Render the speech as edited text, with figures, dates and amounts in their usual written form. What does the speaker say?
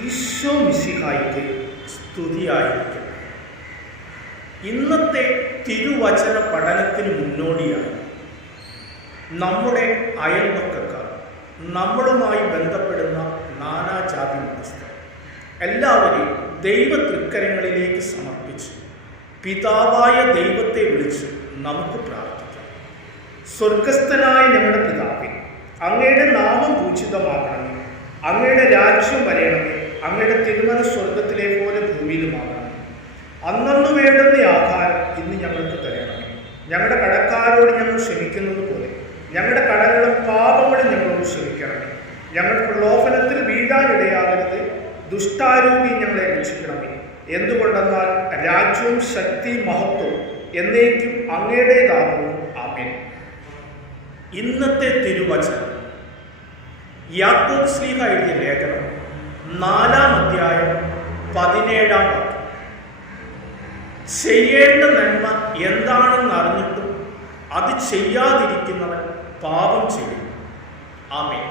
ഈശോ മിശിഹായ്ക്ക് സ്തുതിയായിരിക്കട്ടെ. ഇന്നത്തെ തിരുവചന പഠനത്തിന് മുന്നോടിയായി നമ്മുടെ അയൽപക്കക്കാർ, നമ്മളുമായി ബന്ധപ്പെടുന്ന നാനാജാതി മതസ്ഥർ എല്ലാവരെയും ദൈവ തൃക്കരങ്ങളിലേക്ക് സമർപ്പിച്ച് പിതാവായ ദൈവത്തെ വിളിച്ച് നമുക്ക് പ്രാർത്ഥിക്കാം. സ്വർഗസ്ഥനായ ഞങ്ങളുടെ പിതാവേ, അങ്ങയുടെ നാമം പൂജിതമാകണമേ, അങ്ങയുടെ രാജ്യം വരയണമേ, അങ്ങയുടെ തിരുമന സ്വർഗത്തിലെ പോലെ ഭൂമിയിലുമാകണമേ. അന്നു വേണ്ടുന്ന ആഹാരം ഇന്ന് ഞങ്ങൾക്ക് തരണമേ. ഞങ്ങളുടെ കടക്കാരോട് ഞങ്ങൾ ക്ഷമിക്കുന്നത് പോലെ ഞങ്ങളുടെ കടങ്ങളും പാപങ്ങളും ഞങ്ങളോട് ക്ഷമിക്കണമേ. ഞങ്ങൾ പ്രലോഭനത്തിൽ വീഴാനിടയാകരുത്, ദുഷ്ടാരൂപി ഞങ്ങളെ രക്ഷിക്കണമേ. എന്തുകൊണ്ടെന്നാൽ രാജ്യവും ശക്തിയും മഹത്വവും എന്നേക്കും അങ്ങയുടേതാകുന്നു. ആമേൻ. ഇന്നത്തെ തിരുവചനം യാക്കോബ് ശ്ലീഹ എഴുതിയ ലേഖനം 4-ാം അധ്യായം 17-ാം വാക്യം. ചെയ്യേണ്ട നന്മ എന്താണെന്ന് അറിഞ്ഞിട്ടും അത് ചെയ്യാതിരിക്കുന്നവൻ പാപം ചെയ്യും. ആമേൻ.